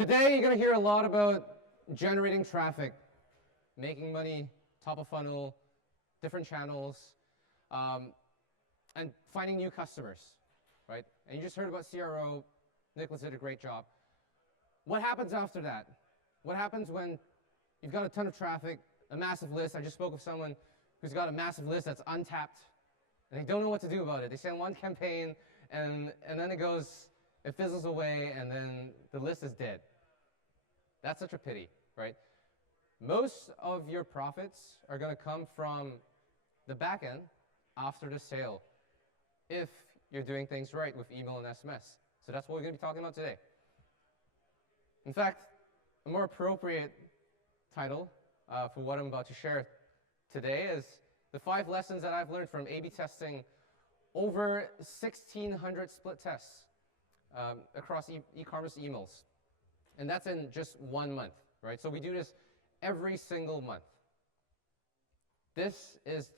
Today, you're going to hear a lot about generating traffic, making money, top of funnel, different channels, and finding new customers, right? And you just heard about CRO. Nicholas did a great job. What happens after that? What happens when you've got a ton of traffic, a massive list? I just spoke with someone who's got a massive list that's untapped, and they don't know what to do about it. They send one campaign, and then it fizzles away, and then the list is dead. That's such a pity, right? Most of your profits are going to come from the back end after the sale, if you're doing things right with email and SMS. So that's what we're going to be talking about today. In fact, a more appropriate title for what I'm about to share today is the 5 lessons that I've learned from A/B testing over 1,600 split tests across e-commerce emails. And that's in just 1 month, right? So we do this every single month. This is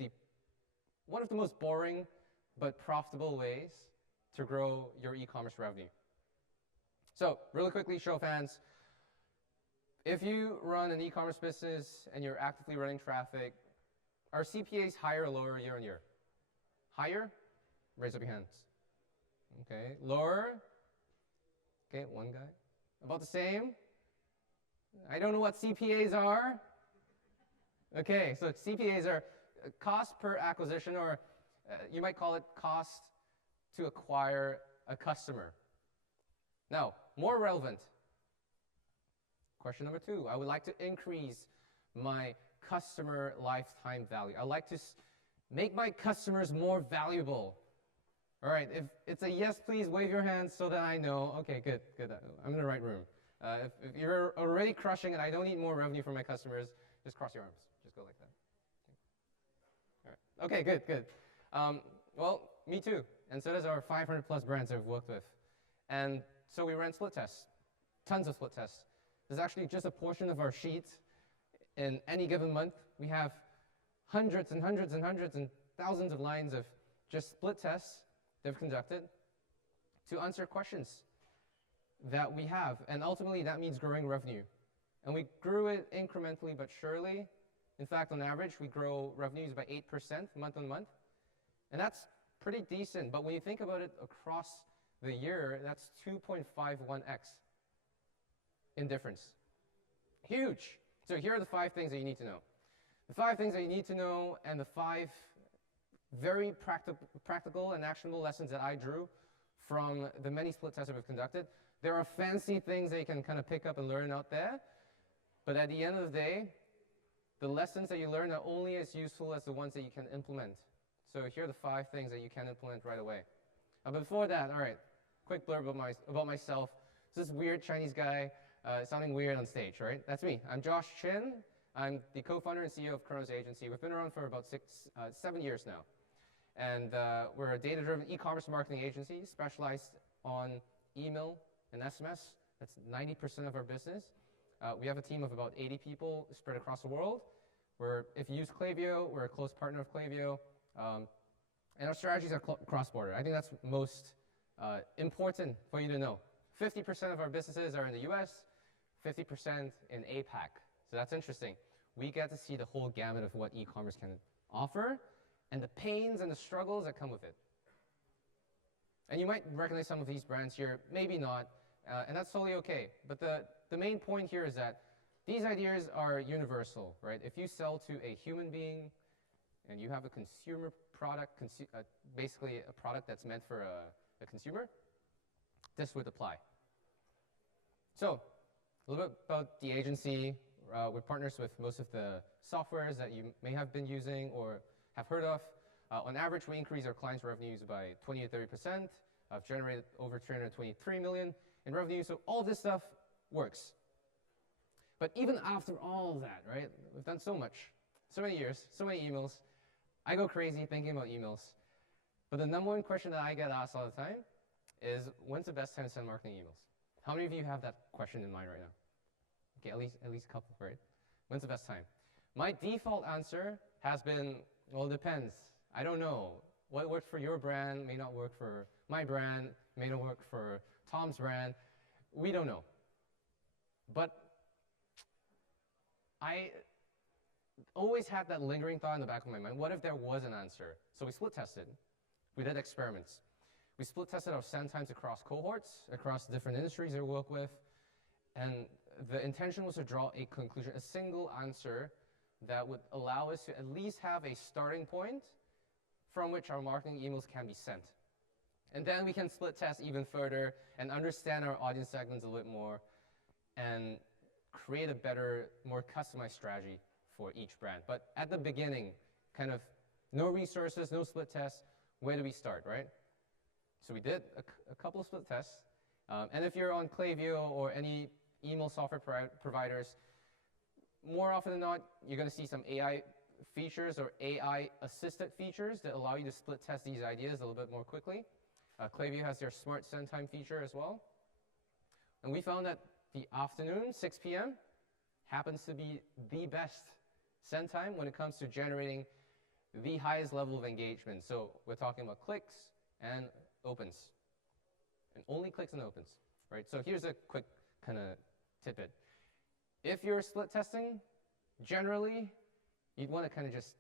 one of the most boring but profitable ways to grow your e-commerce revenue. So really quickly, show of hands. If you run an e-commerce business and you're actively running traffic, are CPAs higher or lower year on year? Higher? Raise up your hands. Okay, lower? Okay, one guy. About the same? I don't know what CPAs are. Okay, so CPAs are cost per acquisition, or you might call it cost to acquire a customer. Now, more relevant, question number 2. I would like to increase my customer lifetime value. I like to make my customers more valuable. All right, if it's a yes, please wave your hands so that I know. Okay, good. I'm in the right room. If you're already crushing it, I don't need more revenue from my customers, just cross your arms. Just go like that. All right. Okay, good. Well, me too. And so does our 500 plus brands I've worked with. And so we ran split tests, tons of split tests. There's actually just a portion of our sheet in any given month. We have hundreds and hundreds and hundreds and thousands of lines of just split tests they've conducted to answer questions that we have. And ultimately, that means growing revenue. And we grew it incrementally but surely. In fact, on average, we grow revenues by 8% month on month. And that's pretty decent. But when you think about it across the year, that's 2.51x in difference. Huge. So here are the 5 things that you need to know. The 5 things that you need to know, and the 5 very practical and actionable lessons that I drew from the many split tests that we've conducted. There are fancy things that you can kind of pick up and learn out there, but at the end of the day, the lessons that you learn are only as useful as the ones that you can implement. So here are the 5 things that you can implement right away. But before that, all right, quick blurb about myself. This weird Chinese guy sounding weird on stage, right? That's me. I'm Josh Chin. I'm the co-founder and CEO of Chronos Agency. We've been around for about 7 years now. And we're a data-driven e-commerce marketing agency specialized on email and SMS. That's 90% of our business. We have a team of about 80 people spread across the world. If you use Klaviyo, we're a close partner of Klaviyo. And our strategies are cross-border. I think that's most important for you to know. 50% of our businesses are in the US, 50% in APAC. So that's interesting. We get to see the whole gamut of what e-commerce can offer and the pains and the struggles that come with it. And you might recognize some of these brands here, maybe not, and that's totally okay. But the main point here is that these ideas are universal, right? If you sell to a human being and you have a consumer product, basically a product that's meant for a consumer, this would apply. So a little bit about the agency. We're partners with most of the softwares that you may have been using or have heard of. On average, we increase our clients' revenues by 20 to 30%. I've generated over 323 million in revenue. So all this stuff works. But even after all of that, right, we've done so much, so many years, so many emails. I go crazy thinking about emails. But the number one question that I get asked all the time is, when's the best time to send marketing emails? How many of you have that question in mind right now? Okay, at least a couple, right? When's the best time? My default answer has been, well, it depends. I don't know. What works for your brand may not work for my brand, may not work for Tom's brand. We don't know. But I always had that lingering thought in the back of my mind, what if there was an answer? So we split tested. We did experiments. We split tested our send times across cohorts, across different industries they work with, and the intention was to draw a conclusion, a single answer that would allow us to at least have a starting point from which our marketing emails can be sent. And then we can split test even further and understand our audience segments a little bit more and create a better, more customized strategy for each brand. But at the beginning, kind of no resources, no split tests, where do we start, right? So we did a couple of split tests. And if you're on Klaviyo or any email software providers, more often than not, you're going to see some AI features or AI-assisted features that allow you to split test these ideas a little bit more quickly. Klaviyo has their smart send time feature as well. And we found that the afternoon, 6 p.m., happens to be the best send time when it comes to generating the highest level of engagement. So we're talking about clicks and opens. And only clicks and opens, right? So here's a quick kind of tidbit. If you're split testing, generally, you'd want to kind of just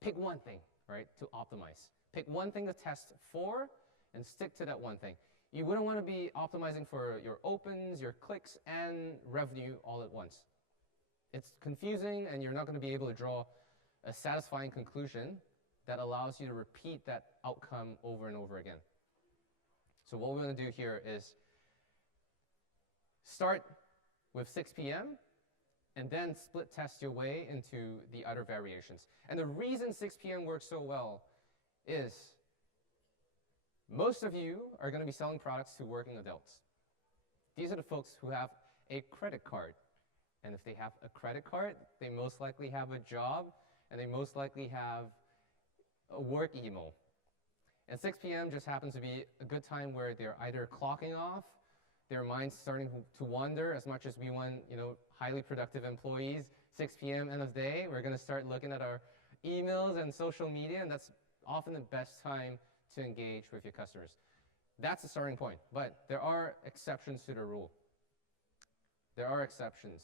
pick one thing, right, to optimize. Pick one thing to test for and stick to that one thing. You wouldn't want to be optimizing for your opens, your clicks, and revenue all at once. It's confusing, and you're not going to be able to draw a satisfying conclusion that allows you to repeat that outcome over and over again. So what we're going to do here is start with 6 p.m. and then split test your way into the other variations. And the reason 6 p.m. works so well is most of you are going to be selling products to working adults. These are the folks who have a credit card. And if they have a credit card, they most likely have a job, and they most likely have a work email. And 6 p.m. just happens to be a good time where they're either clocking off, their mind's starting to wander as much as we want, highly productive employees. 6 p.m. end of day, we're going to start looking at our emails and social media, and that's often the best time to engage with your customers. That's the starting point, but there are exceptions to the rule. There are exceptions.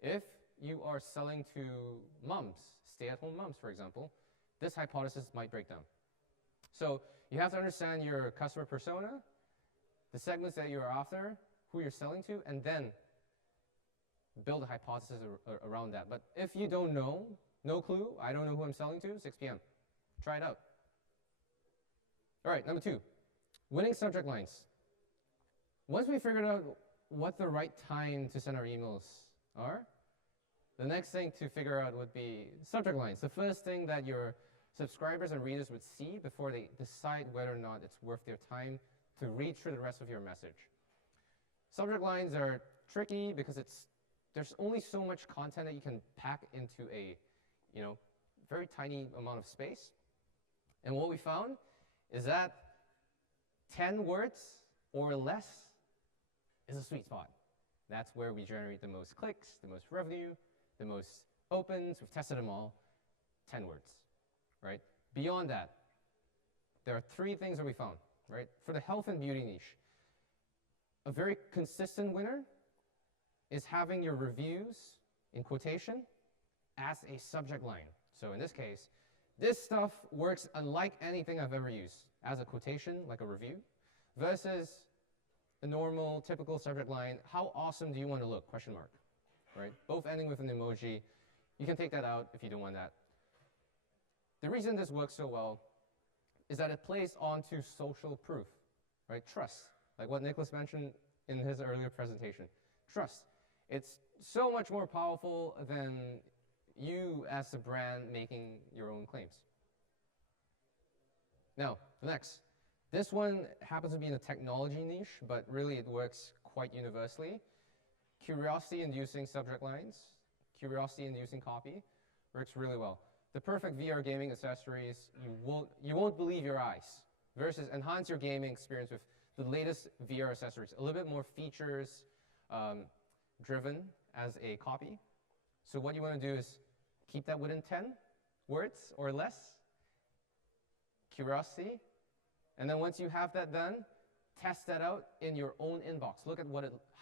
If you are selling to moms, stay-at-home moms, for example, this hypothesis might break down. So you have to understand your customer persona, the segments that you're after, who you're selling to, and then build a hypothesis around that. But if you don't know, no clue, I don't know who I'm selling to, 6 p.m. Try it out. All right, number 2, winning subject lines. Once we figured out what the right time to send our emails are, the next thing to figure out would be subject lines. The first thing that your subscribers and readers would see before they decide whether or not it's worth their time to read through the rest of your message. Subject lines are tricky because there's only so much content that you can pack into a very tiny amount of space. And what we found is that 10 words or less is a sweet spot. That's where we generate the most clicks, the most revenue, the most opens. We've tested them all. 10 words, right? Beyond that, there are 3 things that we found, right? For the health and beauty niche, a very consistent winner is having your reviews in quotation as a subject line. So in this case, this stuff works unlike anything I've ever used as a quotation, like a review, versus a normal, typical subject line, how awesome do you want to look, question mark, right? Both ending with an emoji. You can take that out if you don't want that. The reason this works so well is that it plays onto social proof, right? Trust, like what Nicholas mentioned in his earlier presentation. Trust. It's so much more powerful than you as a brand making your own claims. Now, the next. This one happens to be in the technology niche, but really it works quite universally. Curiosity-inducing subject lines, curiosity-inducing copy works really well. The perfect VR gaming accessories, you won't believe your eyes, versus enhance your gaming experience with the latest VR accessories, a little bit more features driven as a copy. So what you want to do is keep that within 10 words or less, curiosity, and then once you have that done, test that out in your own inbox. Look at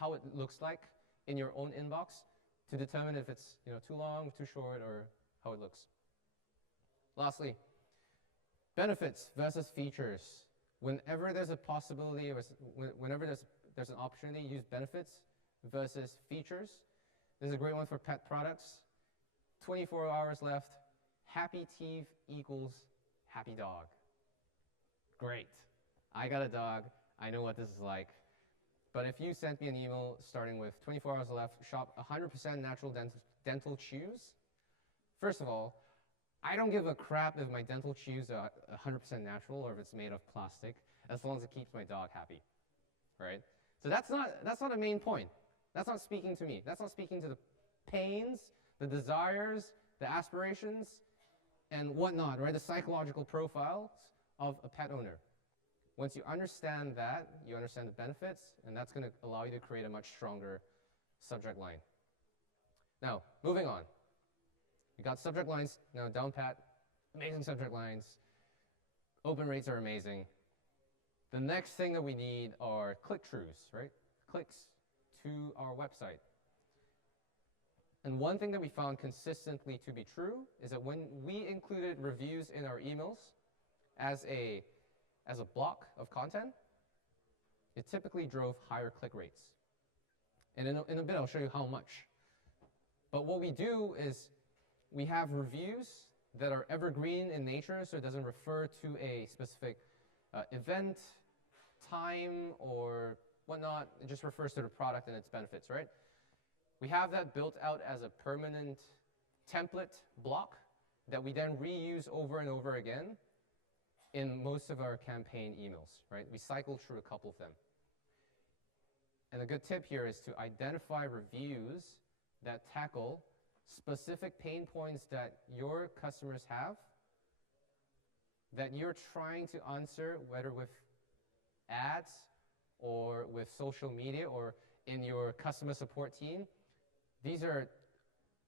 how it looks like in your own inbox to determine if it's too long, too short, or how it looks. Lastly, benefits versus features. Whenever there's a possibility, whenever there's an opportunity, use benefits versus features. This is a great one for pet products. 24 hours left. Happy teeth equals happy dog. Great. I got a dog. I know what this is like. But if you sent me an email starting with 24 hours left, shop 100% natural dental chews, first of all, I don't give a crap if my dental chews are 100% natural or if it's made of plastic, as long as it keeps my dog happy, right? So that's not a main point. That's not speaking to me. That's not speaking to the pains, the desires, the aspirations, and whatnot, right? The psychological profiles of a pet owner. Once you understand that, you understand the benefits, and that's going to allow you to create a much stronger subject line. Now, moving on. We got subject lines now down pat, amazing subject lines. Open rates are amazing. The next thing that we need are click-throughs, right? Clicks to our website. And one thing that we found consistently to be true is that when we included reviews in our emails as a block of content, it typically drove higher click rates. And in a bit, I'll show you how much. But what we do is we have reviews that are evergreen in nature, so it doesn't refer to a specific event, time, or whatnot. It just refers to the product and its benefits, right? We have that built out as a permanent template block that we then reuse over and over again in most of our campaign emails, right? We cycle through a couple of them. And a good tip here is to identify reviews that tackle specific pain points that your customers have that you're trying to answer, whether with ads or with social media or in your customer support team. These are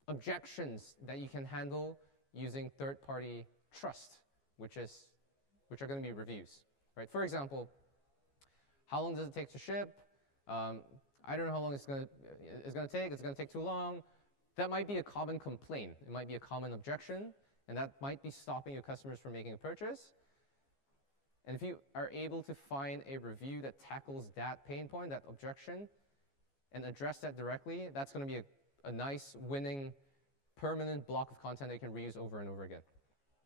objections that you can handle using third-party trust, which are going to be reviews, right? For example, how long does it take to ship? I don't know how long it's going to take. It's going to take too long. That might be a common complaint. It might be a common objection, and that might be stopping your customers from making a purchase. And if you are able to find a review that tackles that pain point, that objection, and address that directly, that's going to be a nice, winning, permanent block of content that you can reuse over and over again.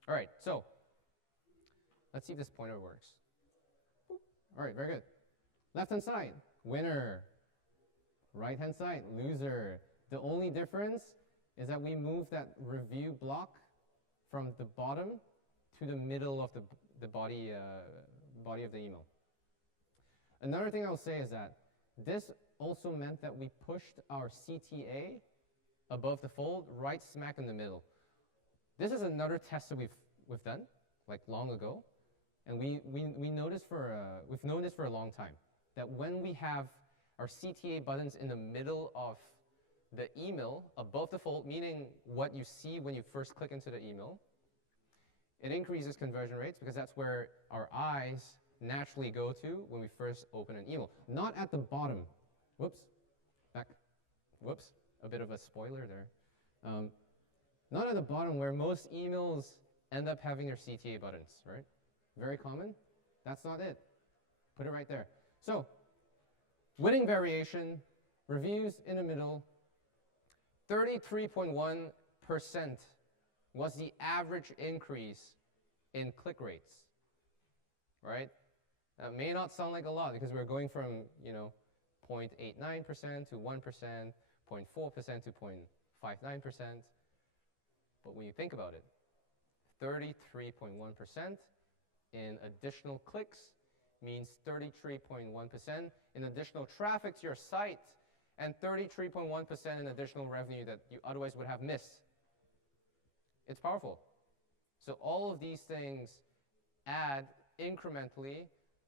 All right, so let's see if this pointer works. All right, very good. Left-hand side, winner. Right-hand side, loser. The only difference is that we move that review block from the bottom to the middle of the body of the email. Another thing I'll say is that this also meant that we pushed our CTA above the fold right smack in the middle. This is another test that we've done, like long ago, and we noticed we've known this for a long time, that when we have our CTA buttons in the middle of the email above the fold, meaning what you see when you first click into the email, it increases conversion rates because that's where our eyes naturally go to when we first open an email. Not at the bottom. Whoops. Back. Whoops. A bit of a spoiler there. Not at the bottom where most emails end up having their CTA buttons, right? Very common. That's not it. Put it right there. So, winning variation, reviews in the middle, 33.1% was the average increase in click rates, right? That may not sound like a lot because we're going from, 0.89% to 1%, 0.4% to 0.59%. But when you think about it, 33.1% in additional clicks means 33.1% in additional traffic to your site and 33.1% in additional revenue that you otherwise would have missed. It's powerful. So all of these things add incrementally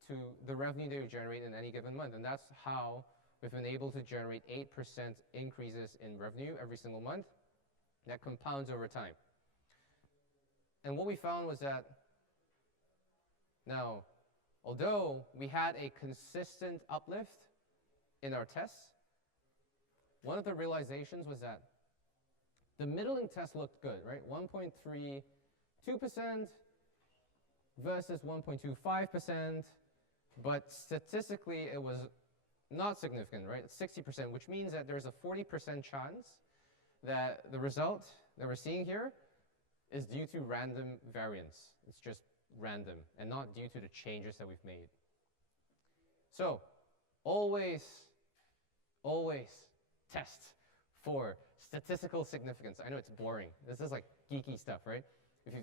to the revenue that you generate in any given month. And that's how we've been able to generate 8% increases in revenue every single month. That compounds over time. And what we found was that now, although we had a consistent uplift in our tests, one of the realizations was that the middling test looked good, right? 1.32% versus 1.25%, but statistically it was not significant, right? It's 60%, which means that there's a 40% chance that the result that we're seeing here is due to random variance. It's just random and not due to the changes that we've made. So always test for statistical significance. I know it's boring. This is like geeky stuff, right? If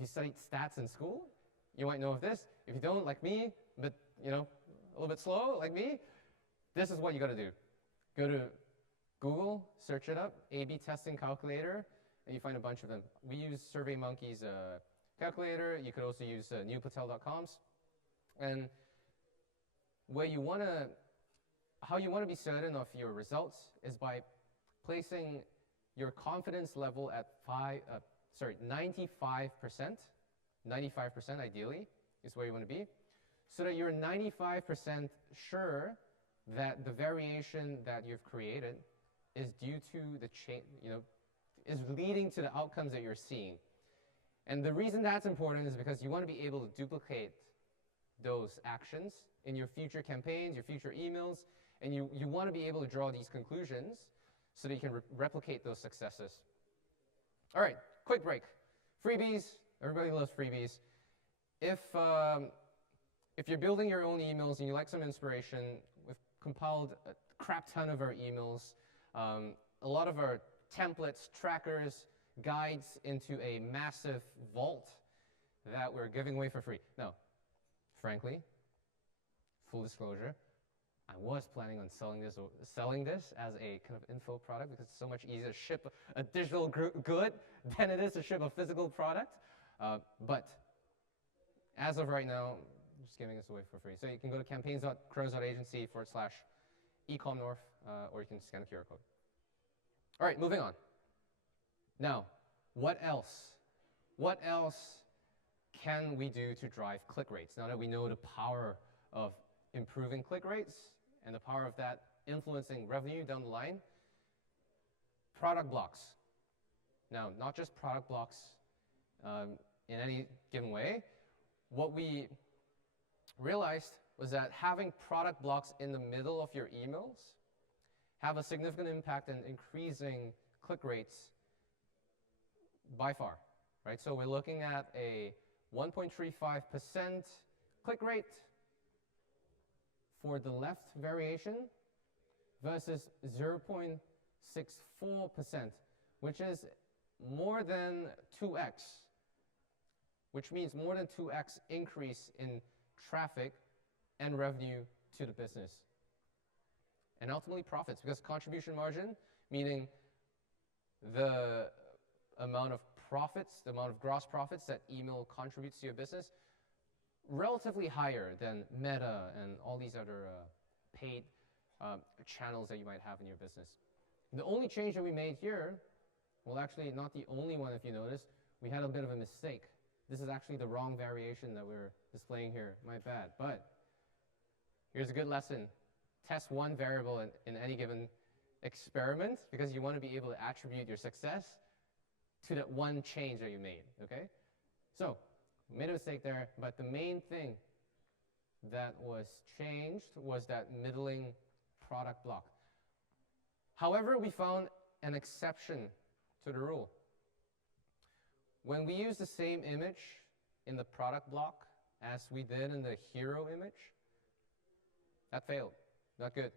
you studied stats in school, you might know of this. If you don't, like me, but a little bit slow, like me, this is what you got to do. Go to Google, search it up, A/B testing calculator, and you find a bunch of them. We use SurveyMonkey's calculator. You could also use newpatel.com's. And how you want to be certain of your results is by placing your confidence level at 95%. 95% ideally is where you want to be, so that you're 95% sure that the variation that you've created is due to the change, is leading to the outcomes that you're seeing. And the reason that's important is because you want to be able to duplicate those actions in your future campaigns, your future emails, and you want to be able to draw these conclusions so that you can replicate those successes. All right, quick break. Freebies. Everybody loves freebies. If you're building your own emails and you like some inspiration, we've compiled a crap ton of our emails, a lot of our templates, trackers, guides into a massive vault that we're giving away for free. Now, frankly, full disclosure, I was planning on selling this as a kind of info product because it's so much easier to ship a digital good than it is to ship a physical product. But as of right now, I'm just giving this away for free. So you can go to campaigns.crows.agency/ecomnorth, or you can scan the QR code. All right, moving on. Now, what else? What else can we do to drive click rates? Now that we know the power of improving click rates and the power of that influencing revenue down the line, product blocks. Now, not just product blocks in any given way. What we realized was that having product blocks in the middle of your emails have a significant impact in increasing click rates by far, right? So we're looking at a 1.35% click rate for the left variation versus 0.64%, which is more than 2x, which means more than 2x increase in traffic and revenue to the business. And ultimately profits, because contribution margin, meaning the amount of profits, the amount of gross profits that email contributes to your business, relatively higher than Meta and all these other paid channels that you might have in your business. The only change that we made here, well, actually not the only one if you notice, we had a bit of a mistake. This is actually the wrong variation that we're displaying here, my bad. But here's a good lesson. Test one variable in any given experiment because you want to be able to attribute your success to that one change that you made, okay? So, made a mistake there, but the main thing that was changed was that middling product block. However, we found an exception to the rule. When we use the same image in the product block as we did in the hero image, that failed. Not good.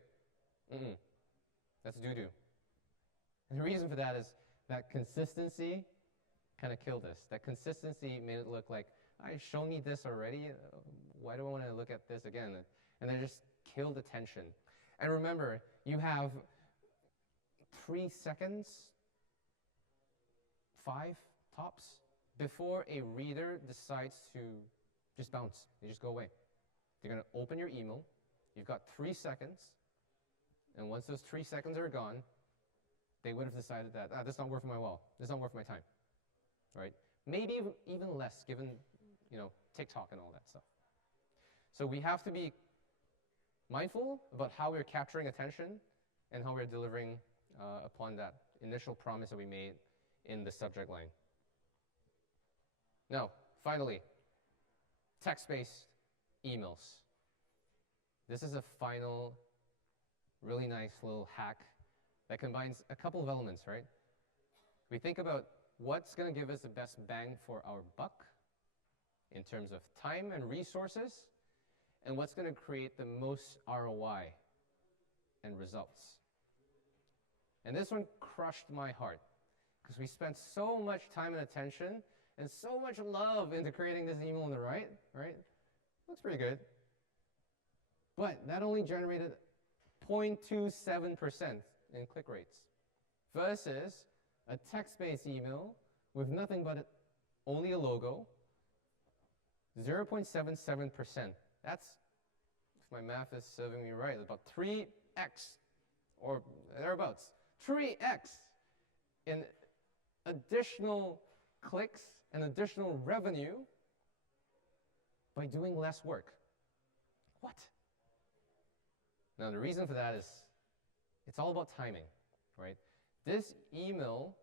That's doo-doo. And the reason for that is that consistency kind of killed us. That consistency made it look like, show me this already. Why do I want to look at this again? And they just killed attention. And remember, you have 3 seconds, 5 tops, before a reader decides to just bounce. They just go away. They're going to open your email. You've got 3 seconds. And once those 3 seconds are gone, they would have decided that, that's not worth my while. This is not worth my time. Right? Maybe even less, given TikTok and all that stuff. So we have to be mindful about how we're capturing attention and how we're delivering upon that initial promise that we made in the subject line. Now, finally, text-based emails. This is a final, really nice little hack that combines a couple of elements, right? We think about what's going to give us the best bang for our buck in terms of time and resources, and what's going to create the most ROI and results. And this one crushed my heart because we spent so much time and attention and so much love into creating this email on the right? Looks pretty good. But that only generated 0.27% in click rates versus a text-based email with nothing but only a logo, 0.77%. That's, if my math is serving me right, about 3x or thereabouts. 3x in additional clicks and additional revenue by doing less work. What? Now, the reason for that is it's all about timing, right? This email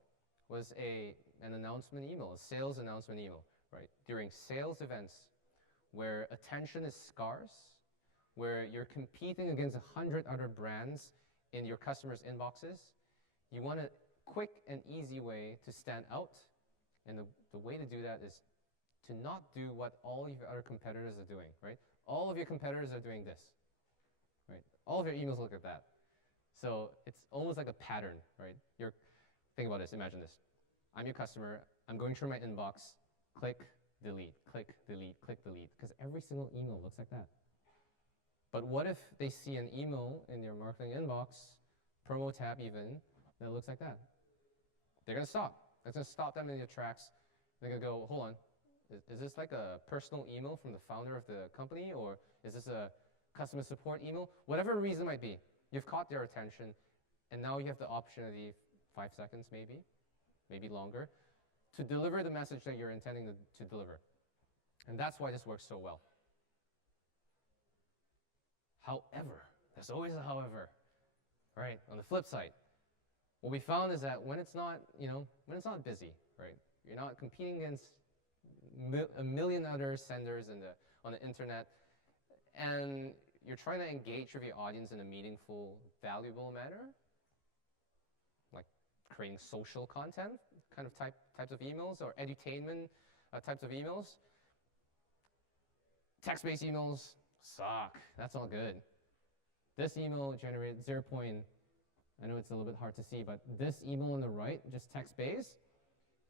was an announcement email, a sales announcement email, right? During sales events where attention is scarce, where you're competing against 100 other brands in your customers' inboxes, you want a quick and easy way to stand out. And the way to do that is to not do what all of your other competitors are doing, right? All of your competitors are doing this, right? All of your emails look like that. So it's almost like a pattern, right? Think about this, imagine this. I'm your customer, I'm going through my inbox, click, delete, click, delete, click, delete, because every single email looks like that. But what if they see an email in their marketing inbox, promo tab even, that looks like that? They're going to stop. It's going to stop them in their tracks. They're going to go, hold on, is this like a personal email from the founder of the company, or is this a customer support email? Whatever the reason might be, you've caught their attention, and now you have the opportunity, 5 seconds maybe longer, to deliver the message that you're intending to deliver. And that's why this works so well. However, there's always a however, right? On the flip side, what we found is that when it's not, when it's not busy, right? You're not competing against a million other senders on the internet, and you're trying to engage with your audience in a meaningful, valuable manner, like creating social content, kind of types of emails, or edutainment types of emails. Text-based emails suck. That's all good. This email generated I know it's a little bit hard to see, but this email on the right, just text-based,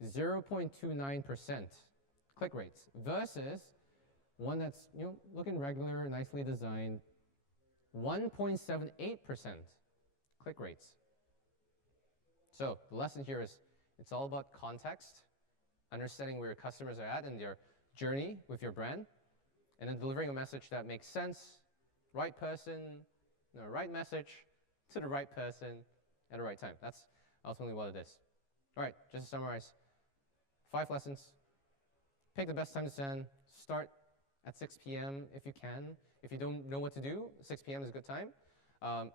0.29% click rates versus one that's looking regular, nicely designed, 1.78% click rates. So the lesson here is it's all about context, understanding where your customers are at in their journey with your brand, and then delivering a message that makes sense, right person, right message to the right person at the right time. That's ultimately what it is. All right, just to summarize, 5 lessons. Pick the best time to send. Start at 6 p.m. if you can. If you don't know what to do, 6 p.m. is a good time,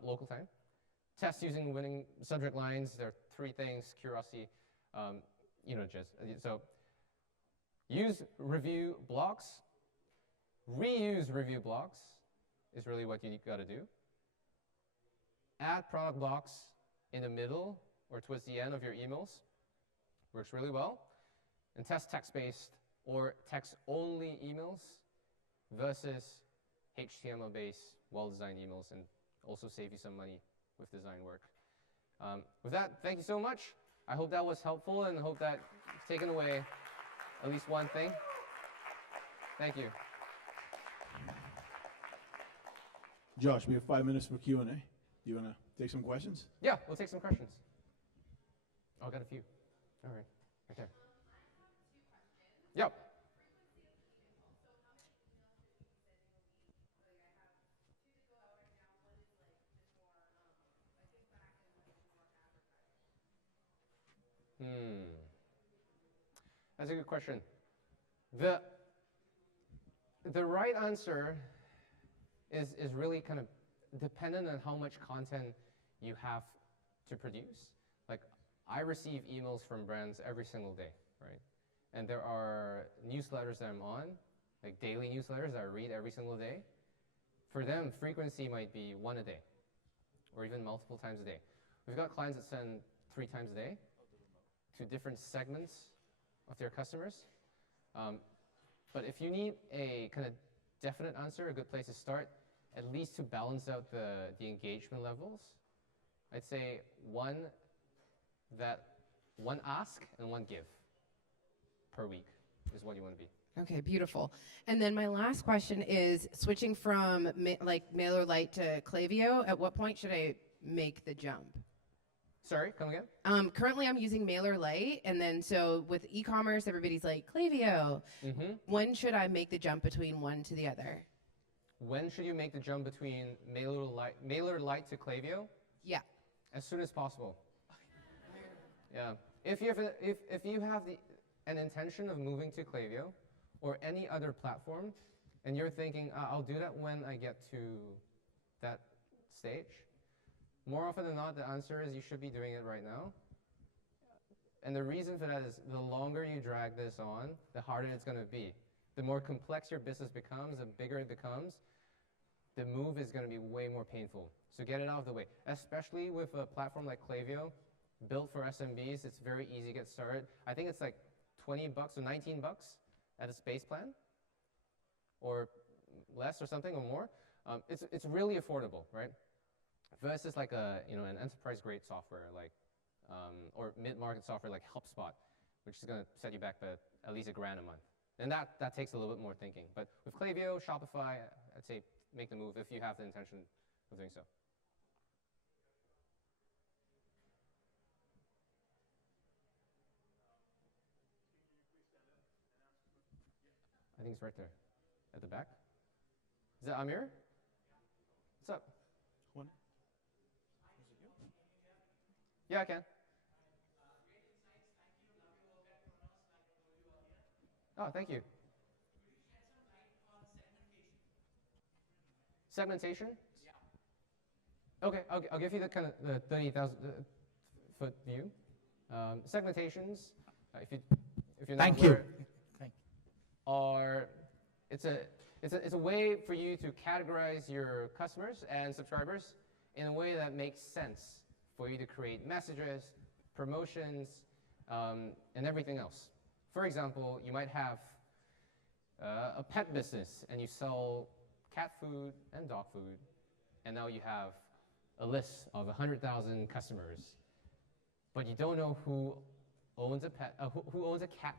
local time. Test using winning subject lines. There are 3 things: curiosity, So use review blocks. Reuse review blocks is really what you got to do. Add product blocks in the middle or towards the end of your emails. Works really well. And test text-based or text-only emails versus HTML-based, well-designed emails, and also save you some money with design work. With that, thank you so much. I hope that was helpful, and I hope that you've taken away at least one thing. Thank you. Josh, we have 5 minutes for Q&A. Do you want to take some questions? Yeah, we'll take some questions. Oh, I got a few. All right, right there. Yep. That's a good question. The right answer is really kind of dependent on how much content you have to produce. Like, I receive emails from brands every single day, right? And there are newsletters that I'm on, like daily newsletters that I read every single day. For them, frequency might be 1 a day, or even multiple times a day. We've got clients that send 3 times a day to different segments of their customers. But if you need a kind of definite answer, a good place to start, at least to balance out the engagement levels, I'd say one ask and 1 give per week is what you want to be. Okay, beautiful. And then my last question is, switching from MailerLite to Klaviyo, at what point should I make the jump? Sorry, come again? Currently, I'm using MailerLite, and then so with e-commerce, everybody's like, Klaviyo. When should I make the jump between one to the other? When should you make the jump between MailerLite to Klaviyo? Yeah. As soon as possible. Yeah. If you have an intention of moving to Klaviyo or any other platform, and you're thinking, I'll do that when I get to that stage, more often than not, the answer is you should be doing it right now. And the reason for that is the longer you drag this on, the harder it's going to be. The more complex your business becomes, the bigger it becomes, the move is going to be way more painful. So get it out of the way, especially with a platform like Klaviyo, built for SMBs. It's very easy to get started. I think it's like $20 or $19 at its base plan, or less or something, or more. It's really affordable, right? Versus like an enterprise-grade software like or mid-market software like HubSpot, which is going to set you back at least $1,000 a month. And that takes a little bit more thinking. But with Klaviyo, Shopify, I'd say make the move if you have the intention of doing so. I think it's right there, at the back. Is that Amir? What's up? One. Yeah, I can. Oh, thank you. Segmentation? Yeah. Okay, I'll give you the kind of the 30,000 foot view. Segmentations, if you're not Thank aware, you. it's a way for you to categorize your customers and subscribers in a way that makes sense for you to create messages, promotions, and everything else. For example, you might have a pet business and you sell cat food and dog food, and now you have a list of 100,000 customers, but you don't know who owns a pet, who owns a cat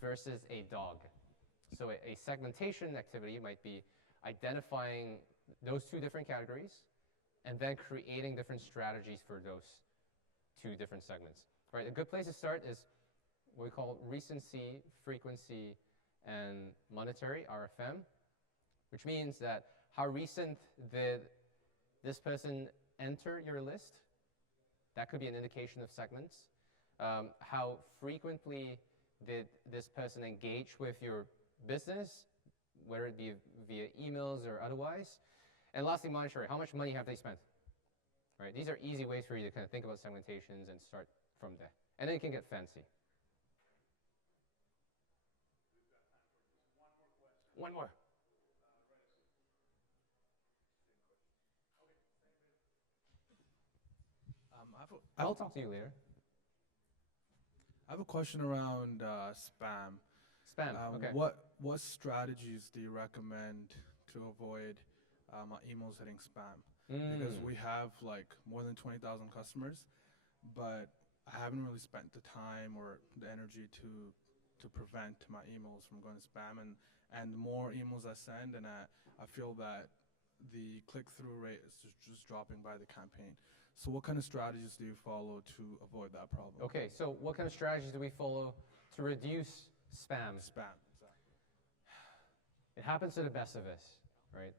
versus a dog. So a segmentation activity might be identifying those 2 different categories and then creating different strategies for those 2 different segments. Right? A good place to start is what we call recency, frequency, and monetary, RFM, which means that how recent did this person enter your list? That could be an indication of segments. How frequently did this person engage with your business, whether it be via emails or otherwise? And lastly, monetary. How much money have they spent? Right? These are easy ways for you to kind of think about segmentations and start from there. And then you can get fancy. One more. I'll talk to you later. I have a question around spam. Spam, okay. What strategies do you recommend to avoid emails hitting spam? Because we have like more than 20,000 customers, but I haven't really spent the time or the energy to prevent my emails from going to spam. And the more emails I send, and I feel that the click-through rate is just dropping by the campaign. So what kind of strategies do you follow to avoid that problem? Okay, so what kind of strategies do we follow to reduce spam? Spam, exactly. It happens to the best of us, right?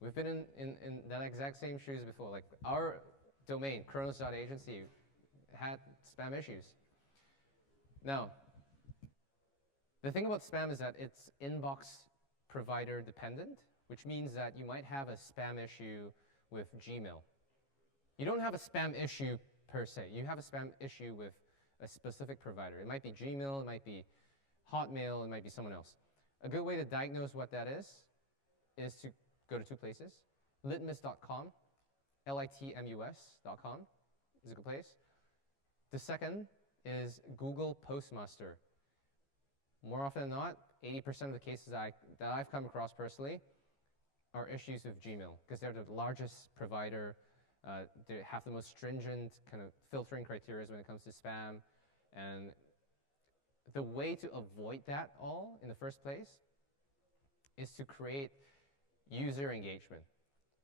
We've been in that exact same shoes before. Like our domain, Kronos.agency, had spam issues. Now, the thing about spam is that it's inbox provider dependent, which means that you might have a spam issue with Gmail. You don't have a spam issue per se. You have a spam issue with a specific provider. It might be Gmail, it might be Hotmail, it might be someone else. A good way to diagnose what that is to go to two places. Litmus.com, litmus.com is a good place. The second is Google Postmaster. More often than not, 80% of the cases that I've come across personally are issues with Gmail because they're the largest provider. They have the most stringent kind of filtering criteria when it comes to spam. And the way to avoid that all in the first place is to create user engagement.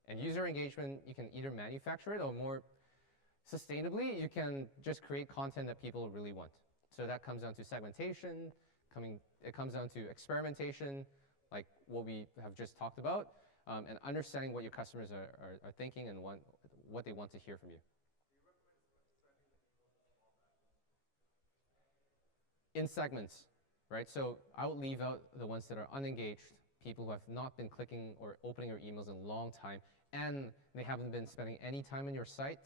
And user engagement, you can either manufacture it or more sustainably, you can just create content that people really want. So that comes down to segmentation, it comes down to experimentation, like what we have just talked about, and understanding what your customers are thinking and what they want to hear from you. In segments, right? So I would leave out the ones that are unengaged, people who have not been clicking or opening your emails in a long time, and they haven't been spending any time on your site,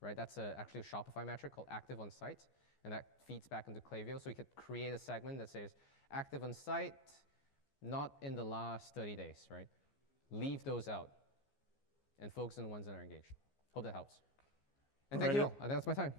right? That's actually a Shopify metric called active on site, and that feeds back into Klaviyo. So we could create a segment that says active on site, not in the last 30 days, right? Leave those out and focus on the ones that are engaged. Hope that helps. And thank you all. That's my time.